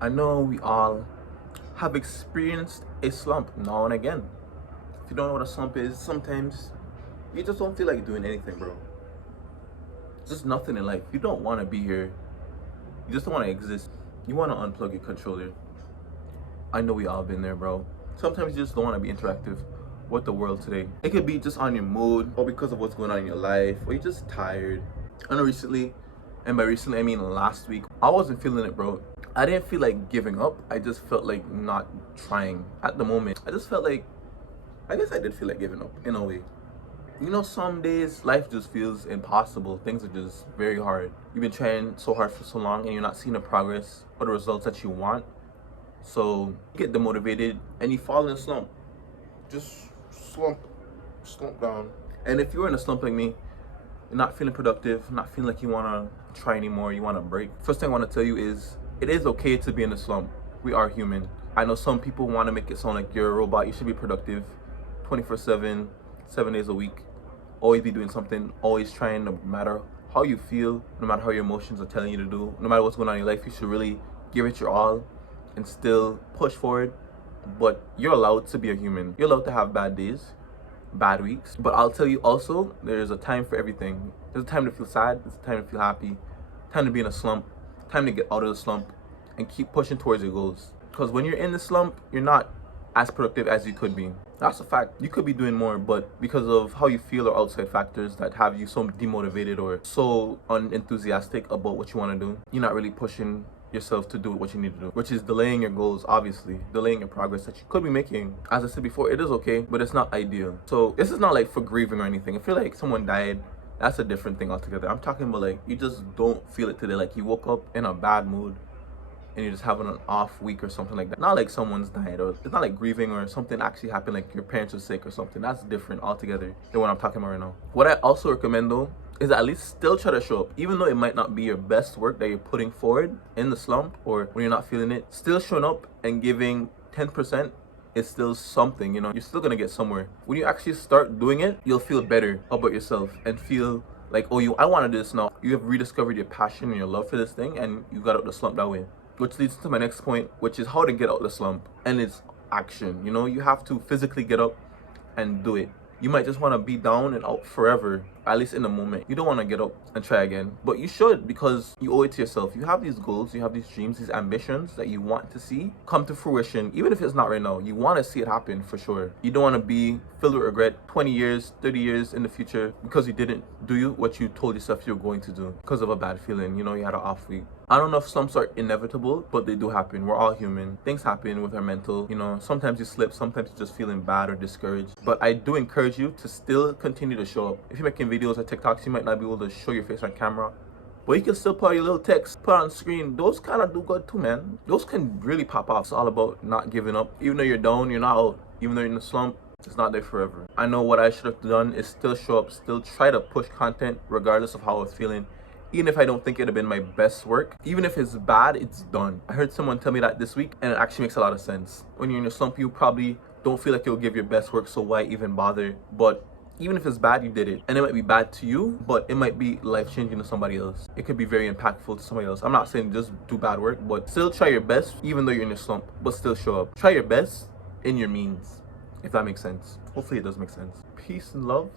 I know we all have experienced a slump now and again. If you don't know what a slump is, sometimes you just don't feel like doing anything, bro. Just nothing in life. You don't want to be here. You just don't want to exist. You want to unplug your controller. I know we all been there, bro. Sometimes you just don't want to be interactive with the world today. It could be just on your mood or because of what's going on in your life or you're just tired. I know recently, and by recently I mean last week, I wasn't feeling it, bro. I didn't feel like giving up. I just felt like not trying at the moment. I just felt like, I guess I did feel like giving up in a way. You know, some days life just feels impossible. Things are just very hard. You've been trying so hard for so long and you're not seeing the progress or the results that you want. So you get demotivated and you fall in a slump. Just slump down. And if you're in a slump like me, you're not feeling productive, not feeling like you want to try anymore, you want to break. First thing I want to tell you is it is okay to be in a slump. We are human. I know some people want to make it sound like you're a robot. You should be productive 24/7, 7 days a week. Always be doing something, always trying, no matter how you feel, no matter how your emotions are telling you to do, no matter what's going on in your life, you should really give it your all and still push forward. But you're allowed to be a human. You're allowed to have bad days, bad weeks. But I'll tell you also, there's a time for everything. There's a time to feel sad, there's a time to feel happy, time to be in a slump, time to get out of the slump and keep pushing towards your goals. Because when you're in the slump, you're not as productive as you could be. That's a fact. You could be doing more, but because of how you feel or outside factors that have you so demotivated or so unenthusiastic about what you want to do, you're not really pushing yourself to do what you need to do, which is delaying your goals, obviously, delaying your progress that you could be making. As I said before, it is okay, but it's not ideal. So this is not like for grieving or anything. If you're like someone died, that's a different thing altogether. I'm talking about like you just don't feel it today, like you woke up in a bad mood and you're just having an off week or something like that. Not like someone's died, or it's not like grieving or something actually happened, like your parents are sick or something. That's different altogether than what I'm talking about right now. What I also recommend though is at least still try to show up, even though it might not be your best work that you're putting forward in the slump or when you're not feeling it. Still showing up and giving 10% is still something, you know. You're still gonna get somewhere. When you actually start doing it, you'll feel better about yourself and feel like, oh, I want to do this now. You have rediscovered your passion and your love for this thing, and you got out the slump that way. Which leads to my next point, which is how to get out the slump. And it's action. You know, you have to physically get up and do it. You might just want to be down and out forever, at least in the moment. You don't want to get up and try again, but you should, because you owe it to yourself. You have these goals, you have these dreams, these ambitions that you want to see come to fruition, even if it's not right now. You want to see it happen for sure. You don't want to be filled with regret 20 years, 30 years in the future because you didn't do what you told yourself you were going to do because of a bad feeling. You know, you had an off week. I don't know if slumps are inevitable, but they do happen. We're all human. Things happen with our mental. You know, sometimes you slip, sometimes you're just feeling bad or discouraged. But I do encourage you to still continue to show up. If you're making videos or TikToks, you might not be able to show your face on camera, but you can still put your little text, put on screen. Those kind of do good too, man. Those can really pop off. It's all about not giving up. Even though you're down, you're not out. Even though you're in the slump, it's not there forever. I know what I should have done is still show up, still try to push content regardless of how I was feeling. Even if I don't think it'd have been my best work, even if it's bad, it's done. I heard someone tell me that this week, and it actually makes a lot of sense. When you're in a slump, you probably don't feel like you'll give your best work, so why even bother? But even if it's bad, you did it. And it might be bad to you, but it might be life-changing to somebody else. It could be very impactful to somebody else. I'm not saying just do bad work, but still try your best, even though you're in a slump, but still show up. Try your best in your means, if that makes sense. Hopefully it does make sense. Peace and love.